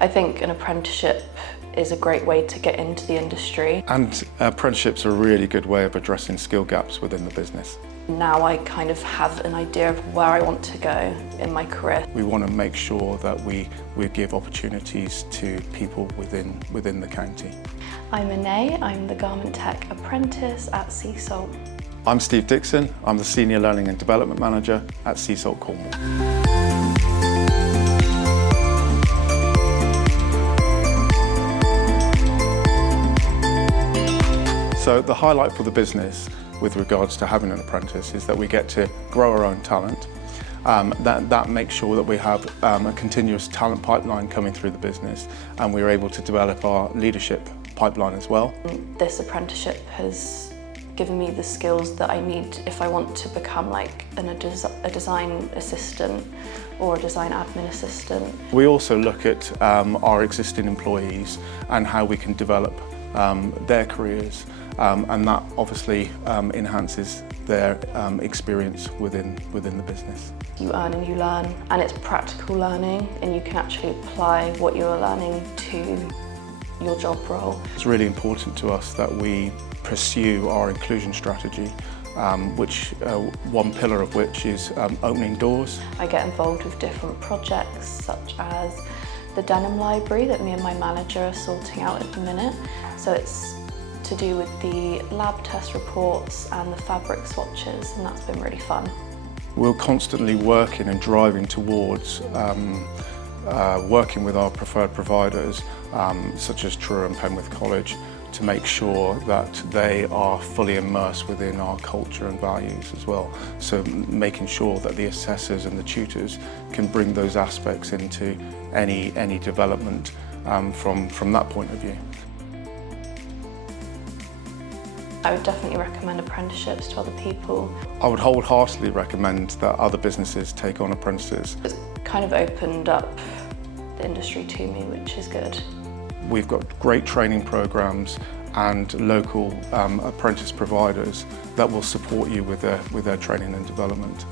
I think an apprenticeship is a great way to get into the industry. And apprenticeships are a really good way of addressing skill gaps within the business. Now I kind of have an idea of where I want to go in my career. We want to make sure that we give opportunities to people within the county. I'm Anae, I'm the Garment Tech Apprentice at Seasalt. I'm Steve Dixon, I'm the Senior Learning and Development Manager at Sesalt Cornwall. So the highlight for the business with regards to having an apprentice is that we get to grow our own talent. That makes sure that we have a continuous talent pipeline coming through the business, and we're able to develop our leadership pipeline as well. This apprenticeship has given me the skills that I need if I want to become like a design assistant or a design admin assistant. We also look at our existing employees and how we can develop their careers, and that obviously enhances their experience within the business. You earn and you learn, and it's practical learning, and you can actually apply what you're learning to your job role. It's really important to us that we pursue our inclusion strategy, one pillar of which is opening doors. I get involved with different projects such as the denim library that me and my manager are sorting out at the minute. So it's to do with the lab test reports and the fabric swatches, and that's been really fun. We're constantly working and driving towards working with our preferred providers, such as Truro and Penwith College, to make sure that they are fully immersed within our culture and values as well. So making sure that the assessors and the tutors can bring those aspects into any development from that point of view. I would definitely recommend apprenticeships to other people. I would wholeheartedly recommend that other businesses take on apprentices. It's kind of opened up the industry to me, which is good. We've got great training programs and local apprentice providers that will support you with their training and development.